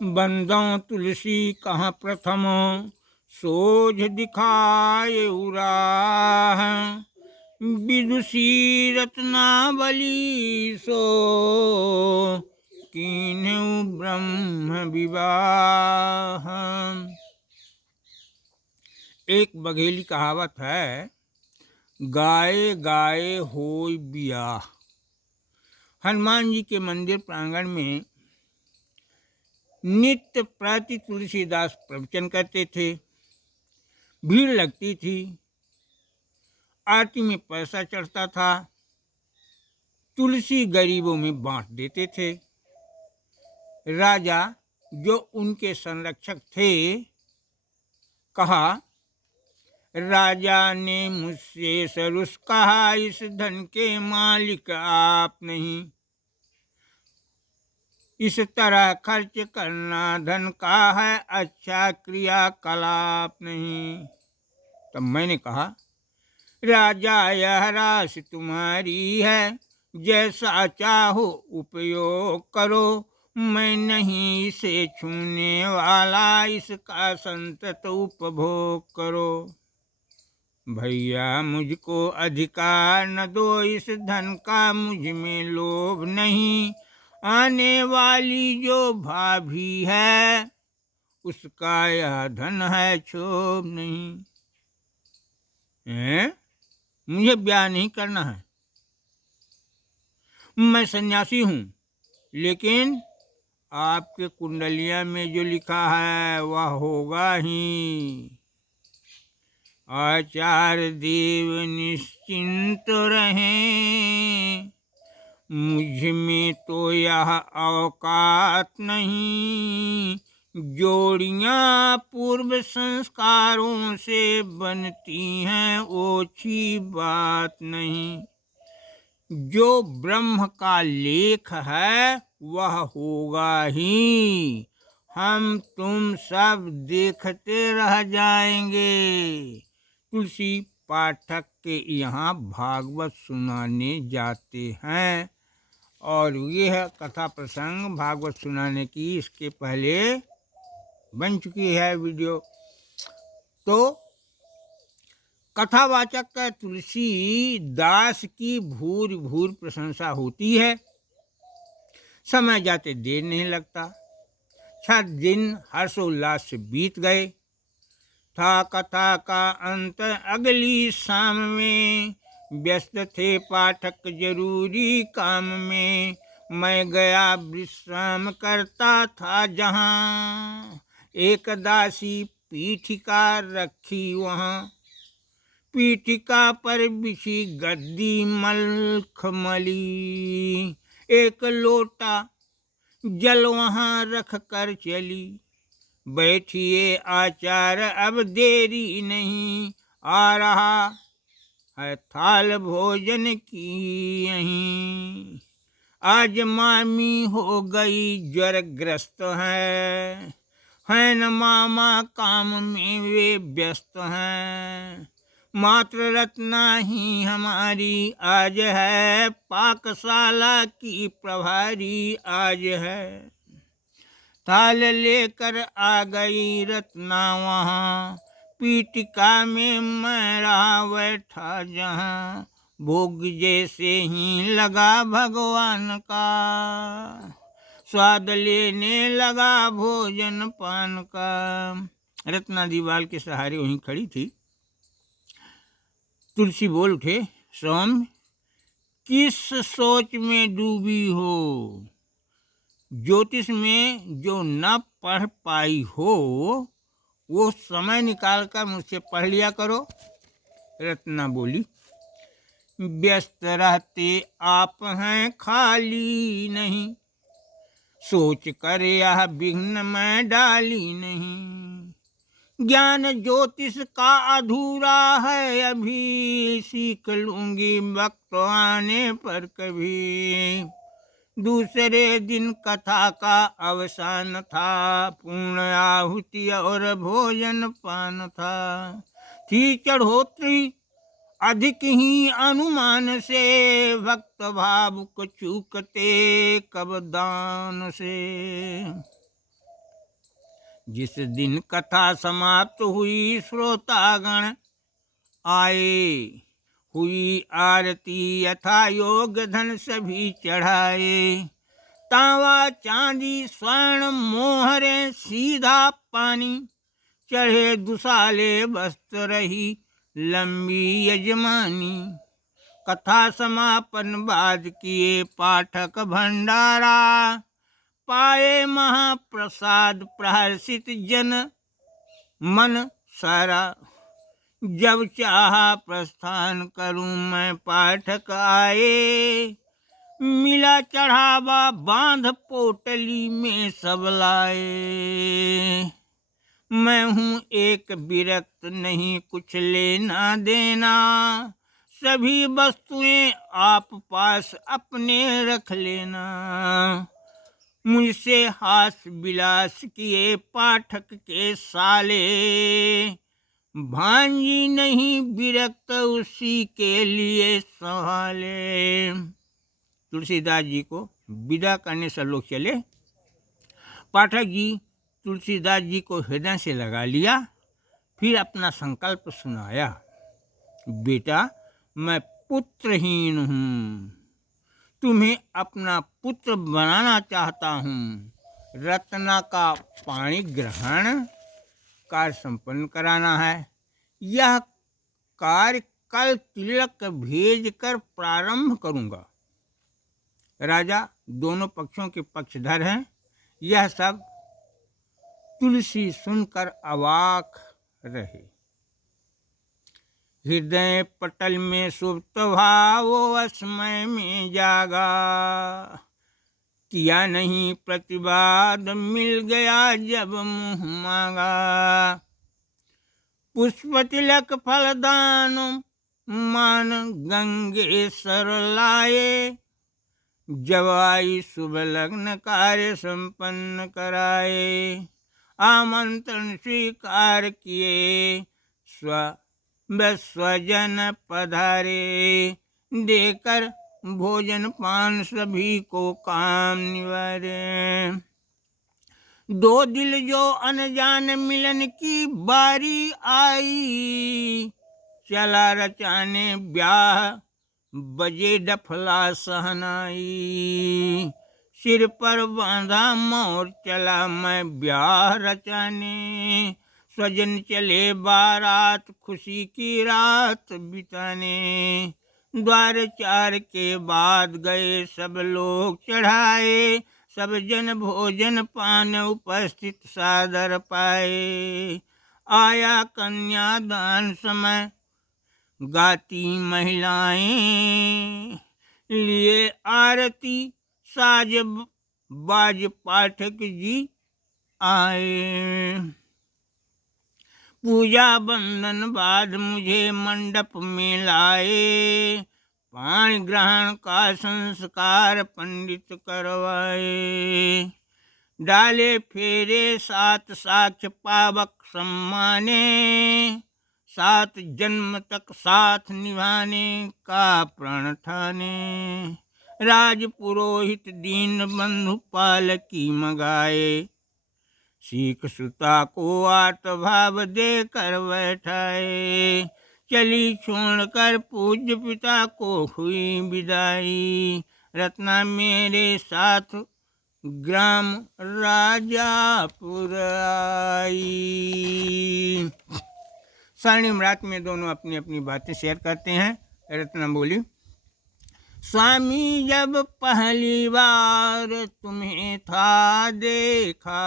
बंदों तुलसी कहाँ प्रथम, सोझ दिखाए उराह। विदुषी रत्नावली सो, कीन्हु ब्रह्म विवाह। एक बघेली कहावत है, गाए गाए होय बियाह। हनुमान जी के मंदिर प्रांगण में नित्य प्रति तुलसीदास प्रवचन करते थे। भीड़ लगती थी, आरती में पैसा चढ़ता था, तुलसी गरीबों में बांट देते थे। राजा जो उनके संरक्षक थे, कहा, राजा ने मुझसे सरुस कहा, इस धन के मालिक आप नहीं, इस तरह खर्च करना धन का है अच्छा क्रियाकलाप नहीं। तब मैंने कहा, राजा यह राशि तुम्हारी है, जैसा चाहो उपयोग करो, मैं नहीं इसे छूने वाला, इसका संतत उपभोग करो। भैया मुझको अधिकार न दो, इस धन का मुझ में लोभ नहीं, आने वाली जो भाभी है, उसका यह धन है क्षोभ नहीं। मुझे ब्याह नहीं करना है, मैं सन्यासी हूँ, लेकिन आपके कुंडलिया में जो लिखा है वह होगा ही। आचार्य देव निश्चिंत रहें, मुझ में तो यह औकात नहीं, जोड़ियां पूर्व संस्कारों से बनती हैं, ओछी बात नहीं। जो ब्रह्म का लेख है वह होगा ही, हम तुम सब देखते रह जाएंगे। तुलसी पाठक के यहाँ भागवत सुनाने जाते हैं, और यह कथा प्रसंग भागवत सुनाने की इसके पहले बन चुकी है वीडियो। तो कथावाचक तुलसी दास की भूर भूर प्रशंसा होती है। समय जाते देर नहीं लगता। 6 दिन हर्षोल्लास से बीत गए। था कथा का अंत अगली शाम में, व्यस्त थे पाठक जरूरी काम में, मैं गया विश्राम करता था जहाँ, एक दासी पीठिका रखी वहाँ, पीठिका पर बिछी गद्दी मलखमली, एक लोटा जल वहाँ रख कर चली, बैठिए आचार्य अब देरी नहीं, आ रहा है थाल भोजन की यहीं, आज मामी हो गई ज्वरग्रस्त है न मामा काम में वे व्यस्त हैं, मात्र रत्ना ही हमारी आज है, पाकशाला की प्रभारी आज है। थाल लेकर आ गई रत्ना वहाँ, पीठिका में मैं रहा बैठा जहाँ, भोग जैसे ही लगा भगवान का, स्वाद लेने लगा भोजन पान का। रत्ना दीवाल के सहारे वहीं खड़ी थी। तुलसी बोल उठे, सौम्य किस सोच में डूबी हो, ज्योतिष में जो न पढ़ पाई हो वो समय निकाल कर मुझसे पढ़ लिया करो। रत्ना बोली, व्यस्त रहते आप हैं खाली नहीं, सोच कर यह विघ्न मैं डाली नहीं, ज्ञान ज्योतिष का अधूरा है अभी, सीख लूंगी वक्त आने पर कभी। दूसरे दिन कथा का अवसान था, पूर्ण आहुति और भोजन पान था, थी चढ़ोतरी अधिक ही अनुमान से, भक्त भावुक चूकते कब दान से। जिस दिन कथा समाप्त हुई श्रोतागण आए, हुई आरती यथा योग धन सभी चढ़ाए। तांबा चांदी स्वर्ण मोहरे सीधा पानी, चढ़े दुसाले वस्त्र रही लंबी यजमानी। कथा समापन बाद किए पाठक भंडारा, पाए महाप्रसाद प्रहर्षित जन मन सारा। जब चाहा प्रस्थान करूं मैं पाठक आए, मिला चढ़ावा बांध पोटली में सब लाए। मैं हूँ एक विरक्त नहीं कुछ लेना देना, सभी वस्तुएं आप पास अपने रख लेना। मुझसे हास विलास किए पाठक के साले, भांजी नहीं विरक्त उसी के लिए संभाले। तुलसीदास जी को विदा करने से लोग चले। पाठक जी तुलसीदास जी को हृदय से लगा लिया, फिर अपना संकल्प सुनाया। बेटा, मैं पुत्रहीन हूँ, तुम्हें अपना पुत्र बनाना चाहता हूँ। रत्ना का पाणी ग्रहण कार्य संपन्न कराना है। यह कार्य कल तिलक भेज कर प्रारंभ करूँगा। राजा दोनों पक्षों के पक्षधर हैं। यह सब तुलसी सुनकर अवाक रहे। हृदय पटल में सुप्त भाव असमय में जागा, किया नहीं प्रतिवाद मिल गया जब मुँह मांगा। पुष्प तिलक फलदान मान गंगे सर लाए, जब आई शुभ लग्न कार्य संपन्न कराए। आमंत्रण स्वीकार किए स्वजन पधारे, देकर भोजन पान सभी को काम निवारे। दो दिल जो अनजान मिलन की बारी आई, चला रचाने ब्याह बजे डफला सहनाई। सिर पर बांधा मोर चला मैं ब्याह रचाने, स्वजन चले बारात खुशी की रात बिताने। द्वार चार के बाद गए सब लोग चढ़ाए, सब जन भोजन पान उपस्थित सादर पाए। आया कन्यादान समय गाती महिलाएं, लिए आरती साज बाज पाठक जी आए। पूजा बंदन बाद मुझे मंडप में लाए, पाणी ग्रहण का संस्कार पंडित करवाए। डाले फेरे 7 साक्ष्य पावक सम्माने, 7 जन्म तक साथ निभाने का प्रण ठाने। राज पुरोहित दीन बंधु पालकी मगाए, सीख सुता को आर्त भाव दे कर बैठाए। चली छोड़कर पूज्य पिता को हुई विदाई, रत्ना मेरे साथ ग्राम राजापुर आई। स्वर्णिम रात में दोनों अपनी अपनी बातें शेयर करते हैं। रत्ना बोली, स्वामी जब पहली बार तुम्हें था देखा,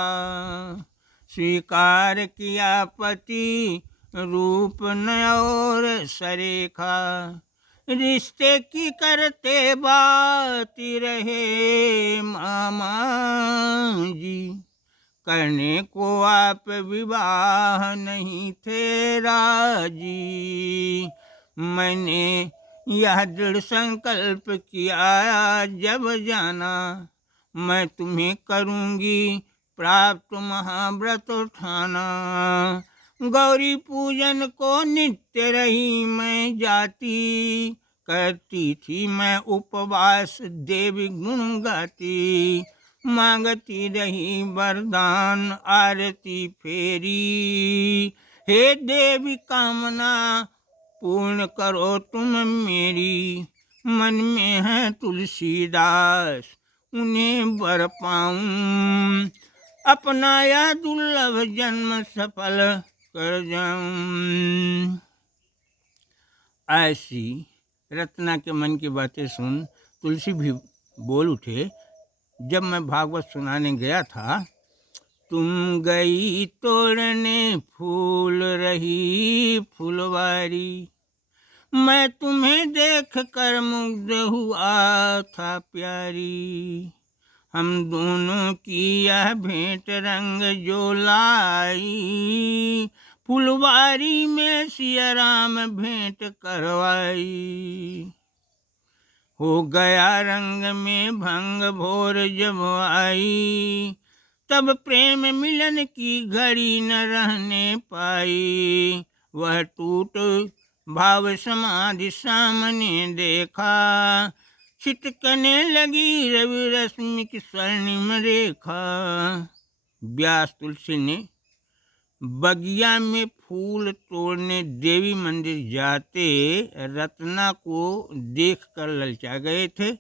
स्वीकार किया पति रूप नयोर सरेखा। रिश्ते की करते बात रहे मामा जी, करने को आप विवाह नहीं थे राजी। मैंने यह दृढ़ संकल्प किया जब जाना, मैं तुम्हें करूँगी प्राप्त महाव्रत उठाना। गौरी पूजन को नित्य रही मैं जाती, करती थी मैं उपवास देवी गुण गाती। मांगती रही वरदान आरती फेरी। हे देवी कामना पूर्ण करो तुम मेरी, मन में है तुलसीदास उन्हें वर पाऊं, अपनाया दुर्लभ जन्म सफल कर जाऊं। ऐसी रत्ना के मन की बातें सुन तुलसी भी बोल उठे, जब मैं भागवत सुनाने गया था, तुम गई तोड़ने फूल रही फुलवारी, मैं तुम्हें देख कर मुग्ध हुआ था प्यारी। हम दोनों की यह भेंट रंग जो लाई, फुलवारी में सिया राम भेंट करवाई। हो गया रंग में भंग भोर जब आई, तब प्रेम मिलन की घड़ी न रहने पाई। वह टूट भाव समाधि सामने देखा, छिटकने लगी रवि रश्मि की स्वर्णिम रेखा। व्यास तुलसी ने बगिया में फूल तोड़ने देवी मंदिर जाते रत्ना को देखकर ललचा गए थे।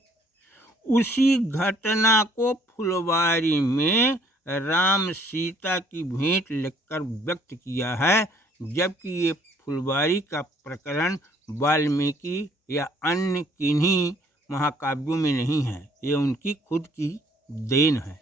उसी घटना को फुलवारी में राम सीता की भेंट लिखकर व्यक्त किया है, जबकि ये फुलवारी का प्रकरण वाल्मीकि या अन्य किन्हीं महाकाव्यों में नहीं है, ये उनकी खुद की देन है।